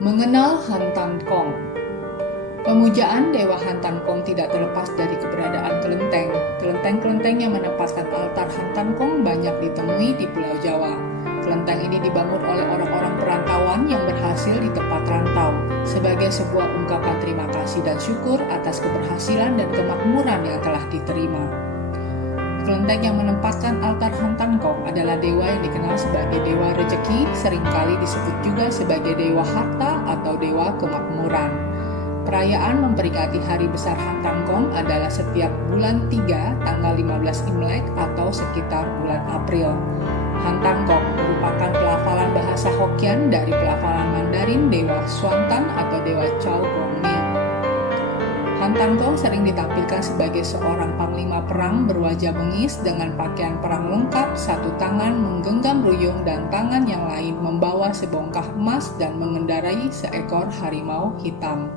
Mengenal Hantan Kong. Pemujaan Dewa Hantan Kong tidak terlepas dari keberadaan kelenteng. Kelenteng-kelenteng yang menempatkan altar Hantan Kong banyak ditemui di Pulau Jawa. Kelenteng ini dibangun oleh orang-orang perantauan yang berhasil di tempat rantau sebagai sebuah ungkapan terima kasih dan syukur atas keberhasilan dan kemakmuran yang telah diterima. Kelenteng yang menempatkan altar Hantan Kong adalah dewa yang dikenal sebagai dewa rejeki, seringkali disebut juga sebagai dewa harta atau dewa kemakmuran. Perayaan memperingati Hari Besar Hantan Kong adalah setiap bulan 3 tanggal 15 Imlek atau sekitar bulan April. Hantan Kong merupakan pelafalan bahasa Hokkien dari pelafalan Mandarin Dewa Swantan atau Dewa Chow Gong Mi. Hantan Kong sering ditampilkan sebagai seorang panglima perang berwajah bengis dengan pakaian perang lengkap, satu tangan menggenggam ruyung dan tangan yang lain membawa sebongkah emas dan mengendarai seekor harimau hitam.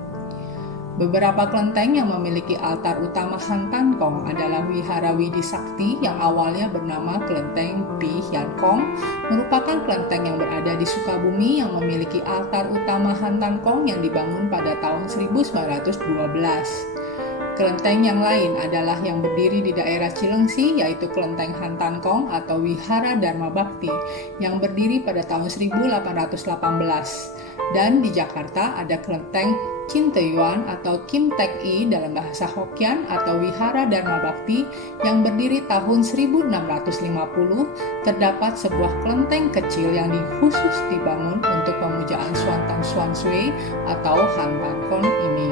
Beberapa kelenteng yang memiliki altar utama Hantan Kong adalah Wihara Widi Sakti yang awalnya bernama Kelenteng Pi Hian Kong, merupakan kelenteng yang berada di Sukabumi yang memiliki altar utama Hantan Kong yang dibangun pada tahun 1912. Kelenteng yang lain adalah yang berdiri di daerah Cilengsi, yaitu Kelenteng Hantan Kong atau Wihara Dharma Bakti yang berdiri pada tahun 1818. Dan di Jakarta ada Kelenteng Kim Tae-yuan atau Kim Tek-i dalam bahasa Hokkien atau Wihara Dharma Bakti yang berdiri tahun 1650. Terdapat sebuah kelenteng kecil yang khusus dibangun untuk pemujaan Swantan Swansue atau Hantan Kong ini.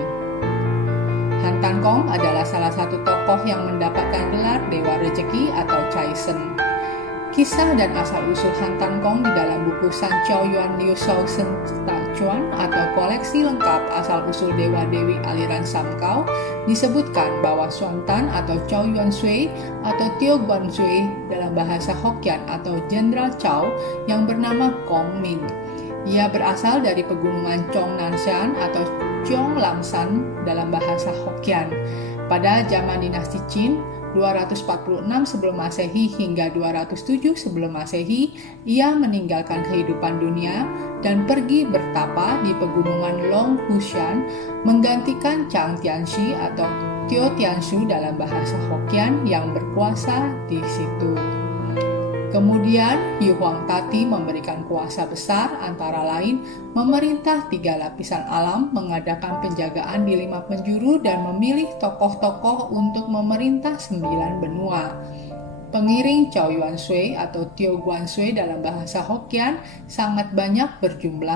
Hantan Kong adalah salah satu tokoh yang mendapatkan gelar Dewa Rejeki atau Caisen. Kisah dan asal-usul Hantan Kong di dalam buku San Chow Yuan Liu Shou Sen Tachuan atau koleksi lengkap asal-usul dewa-dewi aliran Samkau disebutkan bahwa Swantan atau Chow Yuan Sui atau Tio Guan Sui dalam bahasa Hokkien atau Jenderal Chow yang bernama Kong Ming. Ia berasal dari pegunungan Chong Nanshan atau Cheong Lam San dalam bahasa Hokkien. Pada zaman dinasti Qin 246 sebelum Masehi hingga 207 sebelum Masehi, ia meninggalkan kehidupan dunia dan pergi bertapa di pegunungan Long Hushan, menggantikan Chang Tianxi atau Tio Tianshu dalam bahasa Hokkien yang berkuasa di situ. Kemudian Yu Huangtati memberikan kuasa besar antara lain memerintah 3 lapisan alam, mengadakan penjagaan di 5 penjuru dan memilih tokoh-tokoh untuk memerintah 9 benua. Pengiring Chow Yuan Sui atau Tio Guan Sui dalam bahasa Hokkien sangat banyak berjumlah